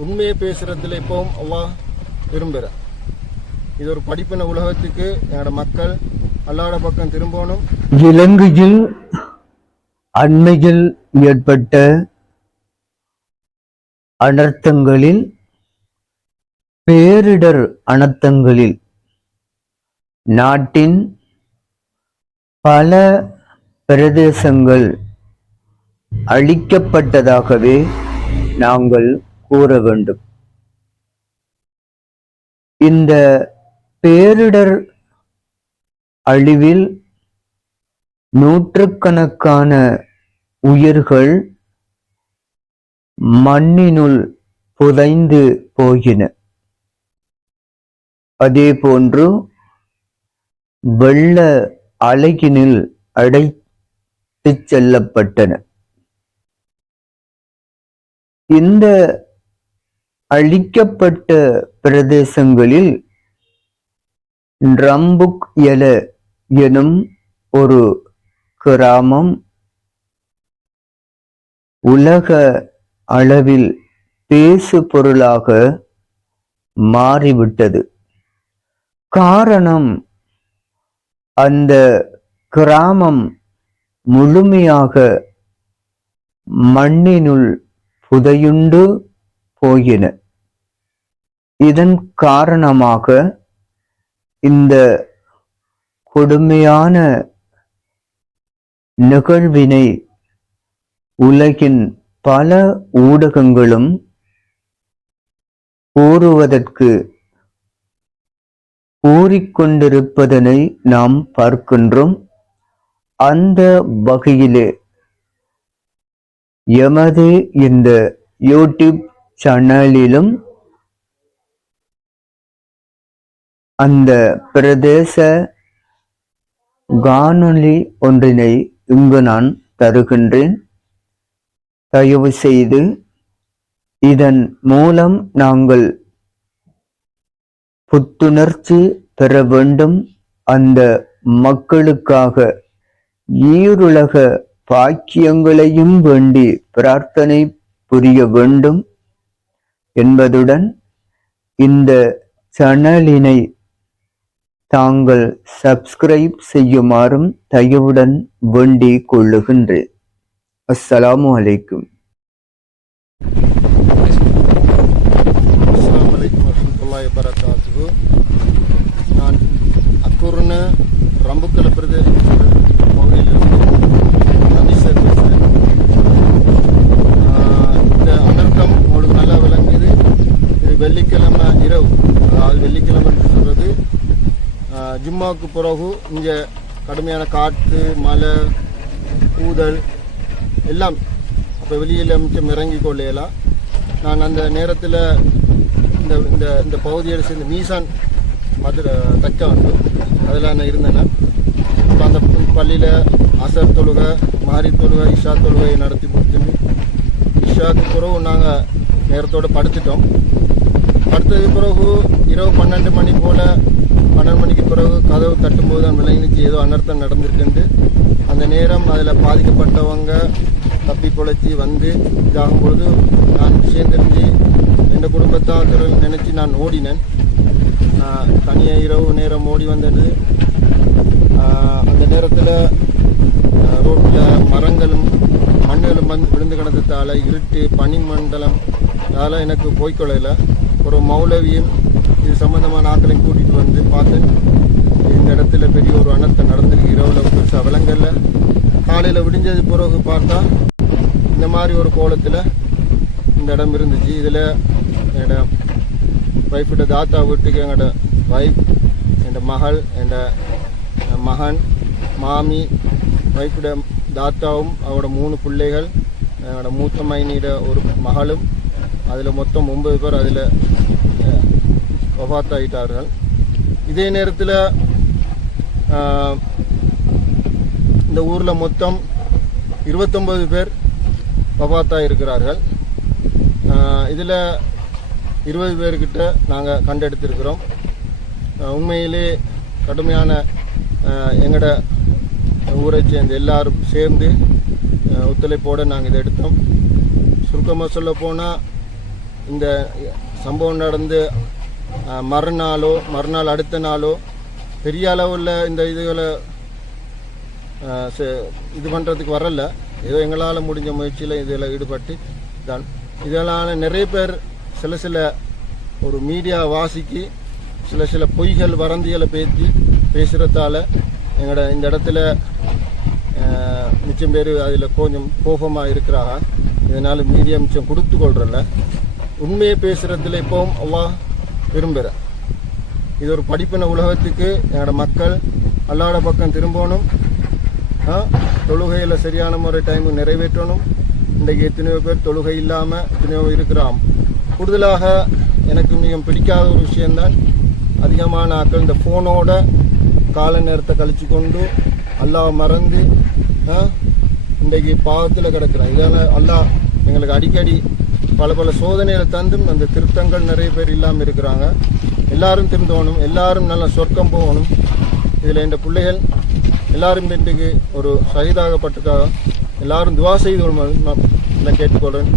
உண்மையை பேசுகிறதுல இப்போவும் அல்லாஹ் விரும்புகிறார். இது ஒரு படிப்பின உலகத்துக்கு என்னோட மக்கள் அல்லாஹ்வோட பக்கம் திரும்பணும். இலங்கையில் அண்மையில் ஏற்பட்ட அனர்த்தங்களில், பேரிடர் அனர்த்தங்களில் நாட்டின் பல பிரதேசங்கள் அழிக்கப்பட்டதாகவே நாங்கள் கூற வேண்டும். இந்த பேரிடர் அழிவில் நூற்றுக்கணக்கான உயிர்கள் மண்ணினுள் புதைந்து போயின. அதே போன்று வெள்ள அலையினில் அடைத்துச் செல்லப்பட்டன. இந்த அழிக்கப்பட்ட பிரதேசங்களில் ரம்புக் எல எனும் ஒரு கிராமம் உலக அளவில் பேசு பொருளாக மாறிவிட்டது. காரணம், அந்த கிராமம் முழுமையாக மண்ணினுள் புதையுண்டு போயின. இதன் காரணமாக இந்த கொடுமையான நிகழ்வினை உலகின் பல ஊடகங்களும் கூறுவதற்கு கூறிக்கொண்டிருப்பதனை நாம் பார்க்கின்றோம். அந்த வகையிலே எமது இந்த யூடியூப் சேனலிலும் அந்த பிரதேச காணொளி ஒன்றினை இங்கு நான் தருகின்றேன். தயவு செய்து இதன் மூலம் நாங்கள் புத்துணர்ச்சி பெற வேண்டும். அந்த மக்களுக்காக ஈருலக பாக்கியங்களையும் வேண்டி பிரார்த்தனை புரிய வேண்டும் என்பதுடன் இந்த சேனலினை தாங்கள் சப்ஸ்கிரைப் செய்யுமாறும் தயவுடன் வேண்டிக் கொள்ளுகின்றேன். அஸ்ஸலாமு அலைக்கும். அஸ்ஸலாமு அலைக்கும் வரஹ்மத்துல்லாஹி வபரகாத்துஹு. நான் அக்கூர்ன ரம்புக்கல பகுதியிலிருந்து அதிசர் பேசுகிறேன். இந்த அனர்த்தம் உங்களுக்கு நல்லா விளங்குது. இது வெள்ளிக்கிழமை இரவு, அதாவது வெள்ளிக்கிழமைன்னு சொல்கிறது ஜும்மாவுக்கு பிறகு இங்கே கடுமையான காற்று, மழை, ஊதல் எல்லாம். அப்போ வெளியில் மிச்சம் இறங்கி கொள்ளையலாம். நான் அந்த நேரத்தில் இந்த இந்த இந்த பகுதியோடு சேர்ந்து மீசான் மதுரை தக்க வந்து அதில் நான் இருந்தேன். இப்போ அந்த பள்ளியில் அசர் தொழுகை, மாரி தொழுகை, இஷா தொழுகையை நடத்தி முடிச்சுட்டு இஷாவுக்கு பிறகு நாங்கள் நேரத்தோடு படுத்துட்டோம். படுத்ததுக்கு பிறகு இரவு 12 மணி போல், 12 மணிக்கு பிறகு கதவு தட்டும்போது தான் விளங்கிச்சு ஏதோ அனர்த்தம் நடந்திருக்குன்ட்டு. அந்த நேரம் அதில் பாதிக்கப்பட்டவங்க தப்பி பொழைச்சி வந்து இதாகும் பொழுது நான் விஷயம் தெரிஞ்சு என் குடும்பத்தார்கள் நினச்சி நான் ஓடினேன். தனியாக இரவு நேரம் ஓடி வந்தது. அந்த நேரத்தில் ரோட்டில் மரங்களும் மண்ணுகளும் விழுந்து கிடந்ததால் இருட்டு பனிமண்டலம் அதனால் எனக்கு போய்க்கொள்ளலை. ஒரு மௌலவியும் இது சம்பந்தமான ஆட்களையும் கூட்டிகிட்டு வந்து பார்த்தேன். இந்த இடத்துல பெரிய ஒரு அனர்த்தம் நடந்திருக்கு. இரவில் பெருசாக விலங்கல்ல. காலையில் விடிஞ்சது பிறகு பார்த்தா இந்த மாதிரி ஒரு கோலத்தில் இந்த இடம் இருந்துச்சு. இதில் என்னோட ஒய்ஃபோட தாத்தா வீட்டுக்கு எங்களோட ஒய்ஃப், என் மகள், என் மகன், மாமி, ஒய்ஃபோட தாத்தாவும் அவரோட 3 பிள்ளைகள், என்னோட மூத்த மைனியோட ஒரு மகளும், அதில் மொத்தம் 9 பேர் அதில் வஃபாத்தாயிட்டார்கள். இதே நேரத்தில் இந்த ஊரில் மொத்தம் 29 பேர் வஃபாத்தாக இருக்கிறார்கள். இதில் 20 பேர்கிட்ட நாங்கள் கண்டெடுத்திருக்கிறோம். உண்மையிலே கடுமையான எங்களோட ஊரை சேர்ந்து எல்லாரும் சேர்ந்து ஒத்துழைப்போடு நாங்கள் இதை எடுத்தோம். சுருக்கமாக சொல்ல போனால் இந்த சம்பவம் நடந்து மறுநாள் அடுத்த நாளோ பெரிய அளவில் இந்த இதுகளை இது பண்ணுறதுக்கு வரல. ஏதோ எங்களால் முடிஞ்ச முயற்சியில் இதில் ஈடுபட்டு தான் இதனால் நிறைய பேர் சில ஒரு மீடியா வாசிக்கு சில பொய்கள் வதந்திகளை பேசுகிறதால எங்களோட இந்த இடத்துல மிச்சம் பேர் அதில் கொஞ்சம் கோபமாக இருக்கிறாங்க. இதனால் மீடியா மிச்சம் கொடுத்து கொள்றல. உண்மையை பேசுகிறதுல இப்போவும் அல்லாஹ் விரும்புகிறேன். இது ஒரு படிப்பின உலகத்துக்கு எங்களோட மக்கள் அல்லாஹ்வோட பக்கம் திரும்பணும். தொழுகையில் சரியான முறை டைமு நிறைவேற்றணும். இன்றைக்கு எத்தனையோ பேர் தொழுகை இல்லாமல் எத்தனையோ இருக்கிறான். கூடுதலாக எனக்கு மிக பிடிக்காத ஒரு விஷயம்தான் அதிகமான ஆட்கள் இந்த ஃபோனோட கால நேரத்தை கழிச்சு கொண்டு அல்லாஹ் மறந்து இன்றைக்கு பாவத்தில் கிடக்கிறான். இதனால் அல்லாஹ் எங்களுக்கு அடிக்கடி பல சோதனைகளை தந்தும் அந்த திருத்தங்கள் நிறைய பேர் இல்லாமல் இருக்கிறாங்க. எல்லாரும் திருந்தோணும், எல்லாரும் நல்ல சொர்க்கம் போகணும். இதில் இந்த பிள்ளைகள் எல்லாரும் வீட்டுக்கு ஒரு ஷஹீதாகப்பட்டுக்காக எல்லாரும் துவா செய்து நான் கேட்டுக்கொள்கிறேன்.